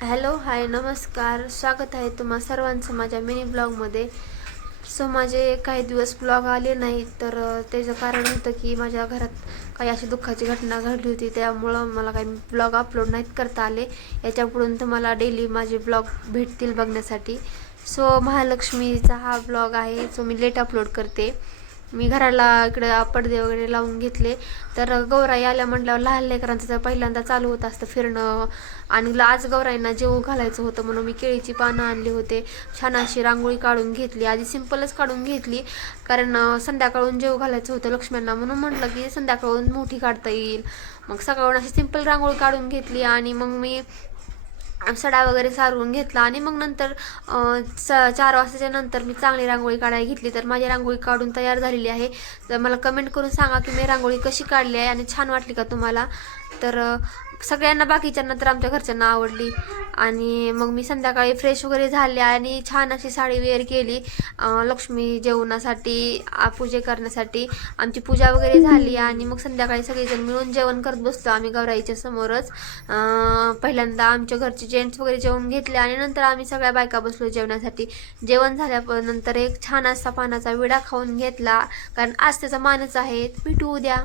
Hello hi नमस्कार, स्वागत आहे तुम्हा सर्वांचं माझ्या मिनी ब्लॉगमध्ये. माझे काही दिवस ब्लॉग आले नाहीत, तर त्याचं कारण होतं की माझ्या घरात काही अशी दुःखाची घटना घडली होती, त्यामुळं मला काही ब्लॉग अपलोड नाहीत करता आले. याच्यापुढून तुम्हाला डेली माझे ब्लॉग भेटतील बघण्यासाठी. महालक्ष्मीचा हा ब्लॉग आहे, मी लेट अपलोड करते. मी घराला इकडे पडदे वगैरे लावून घेतले, तर गौराई आल्या म्हटल्यावर लहान लेकरांचं तर पहिल्यांदा चालू होत असतं फिरणं. आणि आज गौराईंना जेवू घालायचं होतं म्हणून मी केळीची पानं आणली होते. छान अशी रांगोळी काढून घेतली, आधी सिंपलच काढून घेतली कारण संध्याकाळून जेवू घालायचं होतं लक्ष्म्यांना, म्हणून म्हटलं की संध्याकाळून मोठी काढता येईल. मग सकाळून अशी सिंपल रांगोळी काढून घेतली आणि मग मी सडा वगैरे सारवून घेतला आणि मग नंतर 4 वाजताच्या नंतर मी चांगली रांगोळी काढायला घेतली. तर माझी रांगोळी काढून तयार झालेली आहे. तर मला कमेंट करून सांगा की मी रांगोळी कशी काढली आहे आणि छान वाटली का तुम्हाला. तर सगळ्यांना बाकीच्यांना तर आमच्या घरच्यांना आवडली. आणि मग मी संध्याकाळी फ्रेश वगैरे झाले आणि छान अशी साडी वेअर केली लक्ष्मी जेवणासाठी, पूजे करण्यासाठी. आमची पूजा वगैरे झाली आणि मग संध्याकाळी सगळेजण मिळून जेवण करत बसलो आम्ही गौराईच्या समोरच. पहिल्यांदा आमच्या घरचे जेंट्स वगैरे जेवण घेतले आणि नंतर आम्ही सगळ्या बायका बसलो जेवणासाठी. जेवण झाल्यानंतर एक छान असा पानाचा विडा खाऊन घेतला, कारण आज त्याचा मानच आहे. भेटू उद्या.